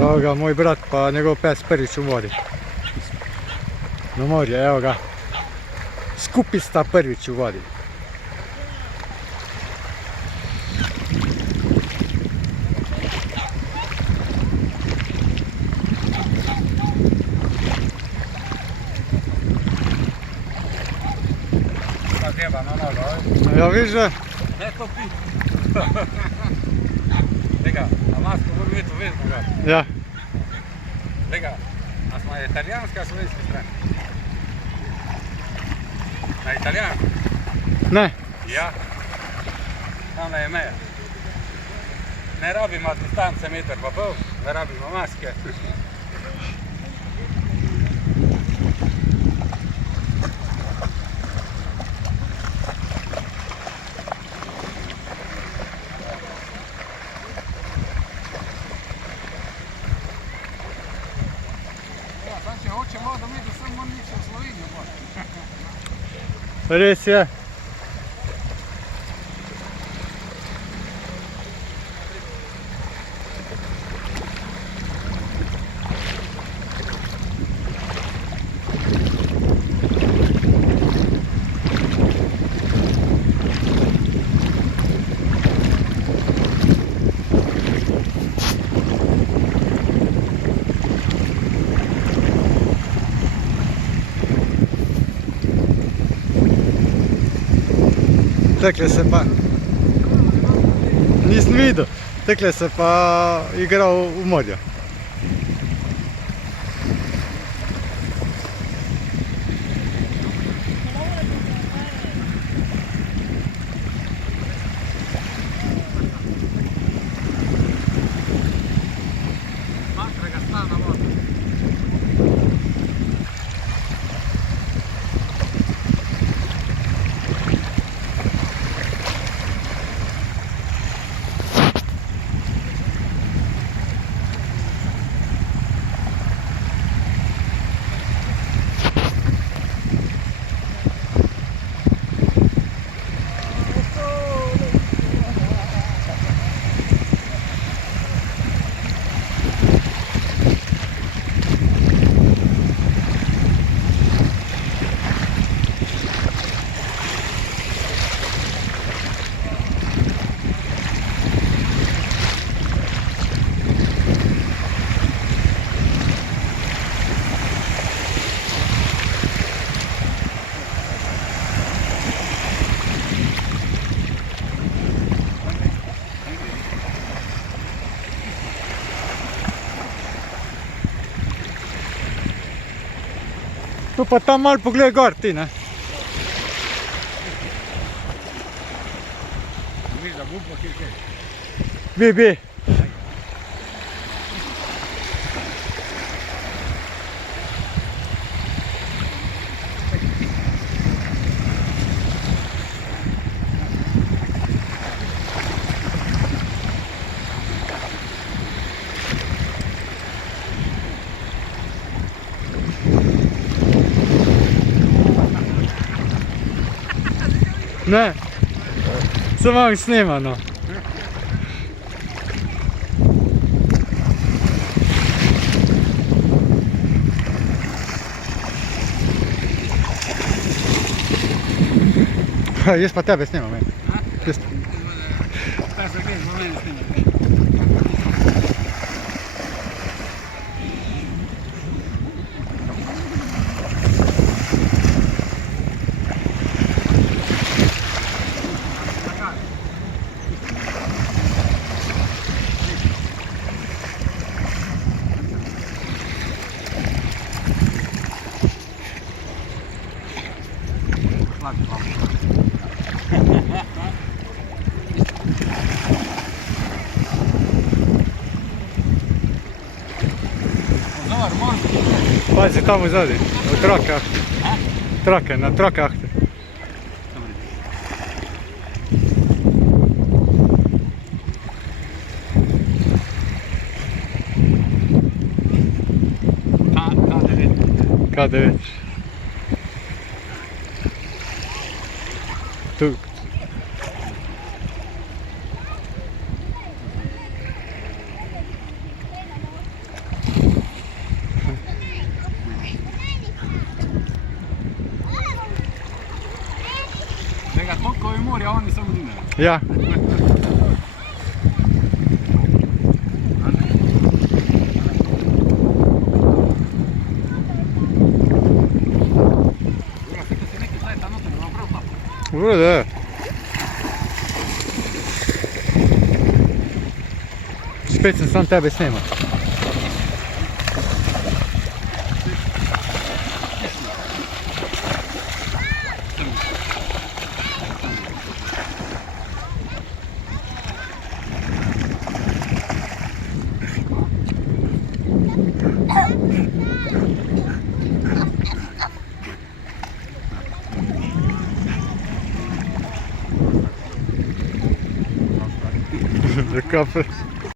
Evo ga moj brat pa njegov pes Prvić u vodi. Na morje, evo ga. Skupista Prvić u vodi. Ja vidiš da? Ne to pi. Lega, a masko mogu biti uvezno ga. Ja. Lega, a smo na italijanska slovenska strana? Na italijanska? Ne. Ja. Tam je meja. Ne rabimo distance meter pa pol, ne rabimo maske. Hoćemo da mi da samo niče u Sloveniju. Res je. Tekle se pa... Nisam vidio. Tekle se pa igrao u morju. Matra ga stavna voda. Tu pa tam malo pogledaj gor ti, ne? Viš da bupo kjer kaj? Bi. Ne, samo vam snima, no. Jaz pa tebe snimam, meni. Kaj se greš, bo meni snimati. Pazi, tamo zadi, u trake. Trake, na trake achter. K9. Tu. Ja. U redu je. Spet sam sam tebe snimao. De kapper.